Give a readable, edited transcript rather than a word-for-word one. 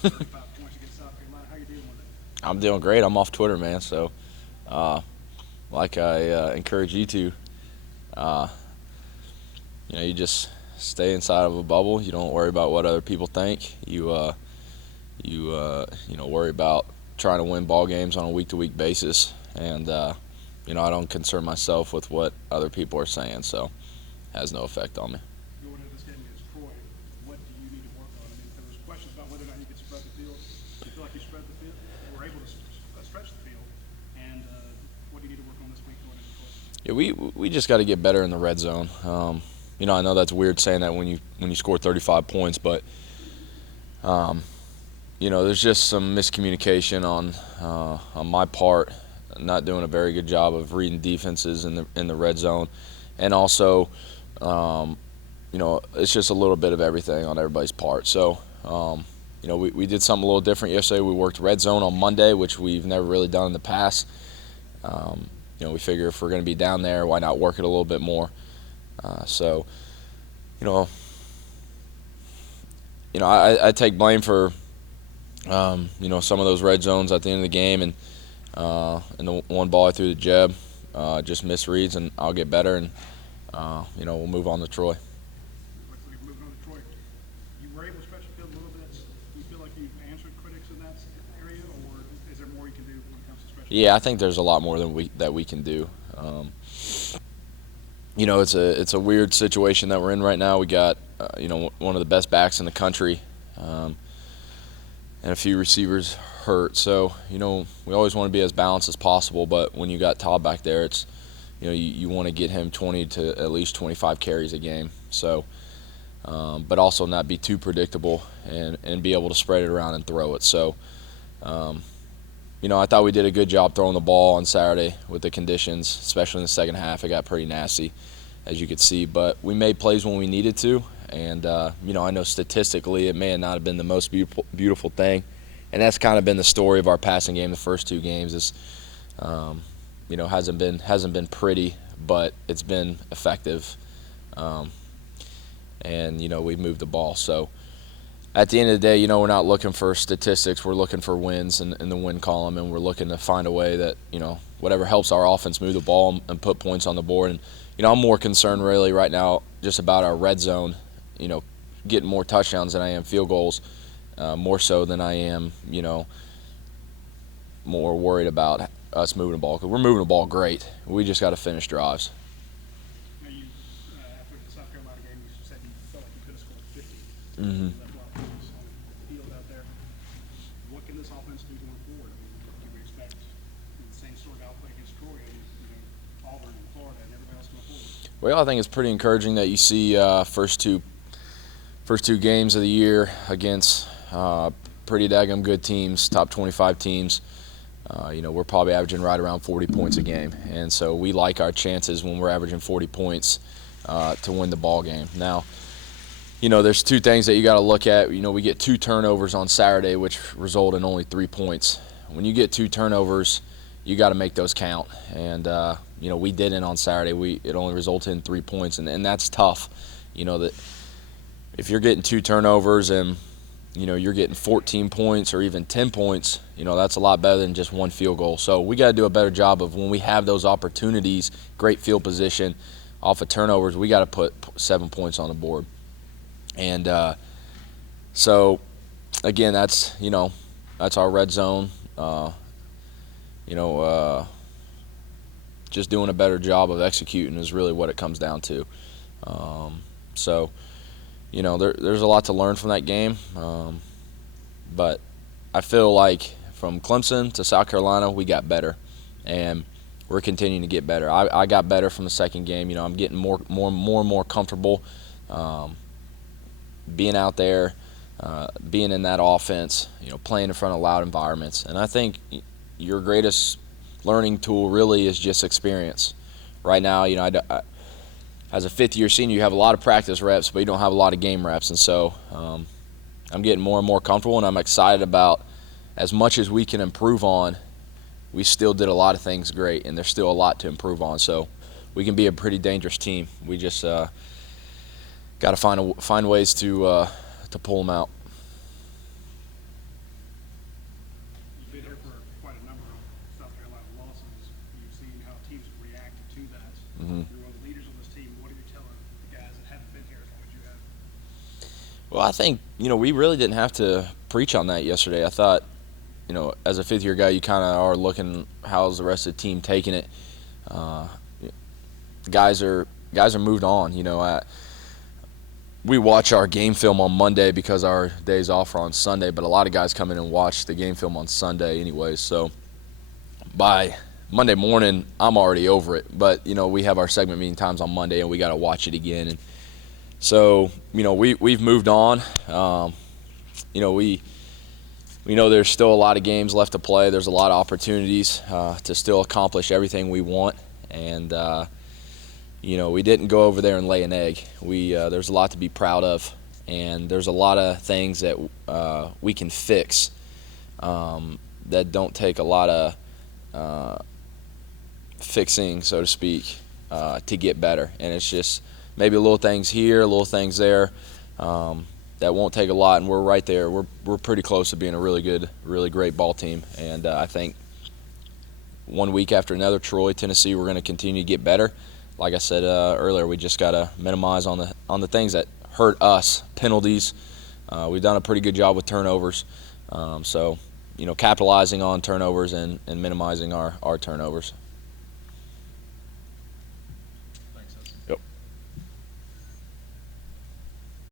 points against South Carolina. How you dealing with it? I'm doing great. I'm off Twitter, man. So, uh, like I encourage you to, uh, you just stay inside of a bubble. You don't worry about what other people think. You worry about trying to win ball games on a week-to-week basis, and I don't concern myself with what other people are saying. So, it has no effect on me. Going into this game against Troy, what do you need to work on? I mean, there was questions about whether or not you could spread the field. Do you feel like you spread the field, were able to stretch the field? And what do you need to work on this week going into Troy? Yeah, we just got to get better in the red zone. I know that's weird saying that when you score 35 points, but um, there's just some miscommunication on my part, not doing a very good job of reading defenses in the red zone, and also, it's just a little bit of everything on everybody's part. So, we did something a little different yesterday. We worked red zone on Monday, which we've never really done in the past. We figure if we're going to be down there, why not work it a little bit more? So, you know, I take blame for some of those red zones at the end of the game, and the one ball I threw to Jeb just misreads, and I'll get better, and we'll move on to Troy. Quickly moving on to Troy, you were able to stretch the field a little bit. Do you feel like you've answered critics in that area, or is there more you can do when it comes to stretching the Yeah, I field? think there's a lot more that we can do. It's a weird situation that we're in right now. We got one of the best backs in the country, and a few receivers hurt. So we always want to be as balanced as possible. But when you got Todd back there, it's you want to get him 20 to at least 25 carries a game. So, but also not be too predictable and be able to spread it around and throw it. So. I thought we did a good job throwing the ball on Saturday with the conditions, especially in the second half. It got pretty nasty, as you could see. But we made plays when we needed to. And, I know statistically it may not have been the most beautiful thing. And that's kind of been the story of our passing game the first two games. Is, hasn't been pretty, but it's been effective. Um, and, we've moved the ball. So, at the end of the day, we're not looking for statistics. We're looking for wins in the win column, and we're looking to find a way that, whatever helps our offense move the ball and put points on the board. And, I'm more concerned really right now just about our red zone, getting more touchdowns than I am field goals, more so than I am, more worried about us moving the ball, because we're moving the ball great. We just got to finish drives. Now, after the South Carolina game, you said you felt like you could have scored 50. Mm-hmm. You left a lot of points on the field out there. What can this offense do going forward? I mean, do we expect the same sort of outplay against Troy and Auburn and Florida and everybody else going forward? Well, I think it's pretty encouraging that you see first two games of the year against pretty daggum good teams, top 25 teams. We're probably averaging right around 40 points a game, and so we like our chances when we're averaging 40 points to win the ball game. Now, there's two things that you got to look at. We get 2 turnovers on Saturday, which result in only 3 points. When you get 2 turnovers, you got to make those count, and we didn't on Saturday. It only resulted in 3 points, and that's tough. That if you're getting 2 turnovers and you're getting 14 points or even 10 points, that's a lot better than just 1 field goal. So we got to do a better job of when we have those opportunities, great field position, off of turnovers, we got to put 7 points on the board. And so, again, that's our red zone. Just doing a better job of executing is really what it comes down to. So, there's a lot to learn from that game. But I feel like from Clemson to South Carolina, we got better, and we're continuing to get better. I got better from the second game. I'm getting more and more comfortable being out there, being in that offense, playing in front of loud environments. And I think your greatest learning tool really is just experience. Right now, as a fifth-year senior, you have a lot of practice reps, but you don't have a lot of game reps. And so I'm getting more and more comfortable, and I'm excited about as much as we can improve on. We still did a lot of things great, and there's still a lot to improve on. So we can be a pretty dangerous team. We just got to find ways to pull them out. You're one of the leaders on this team. What are you telling the guys that haven't been here as long as you have? Well, I think, we really didn't have to preach on that yesterday. I thought, as a fifth-year guy, you kind of are looking, how's the rest of the team taking it? Guys are moved on. We watch our game film on Monday because our days off are on Sunday, but a lot of guys come in and watch the game film on Sunday anyway. So by Monday morning, I'm already over it. But, we have our segment meeting times on Monday, and we got to watch it again. And so, we've moved on. We know there's still a lot of games left to play. There's a lot of opportunities to still accomplish everything we want. And, we didn't go over there and lay an egg. There's a lot to be proud of, and there's a lot of things that we can fix that don't take a lot of fixing, so to speak, to get better. And it's just maybe little things here, little things there that won't take a lot, and we're right there. We're pretty close to being a really good, really great ball team. And I think one week after another, Troy, Tennessee, we're going to continue to get better. Like I said earlier, we just got to minimize on the things that hurt us. Penalties. We've done a pretty good job with turnovers. So, capitalizing on turnovers and minimizing our turnovers.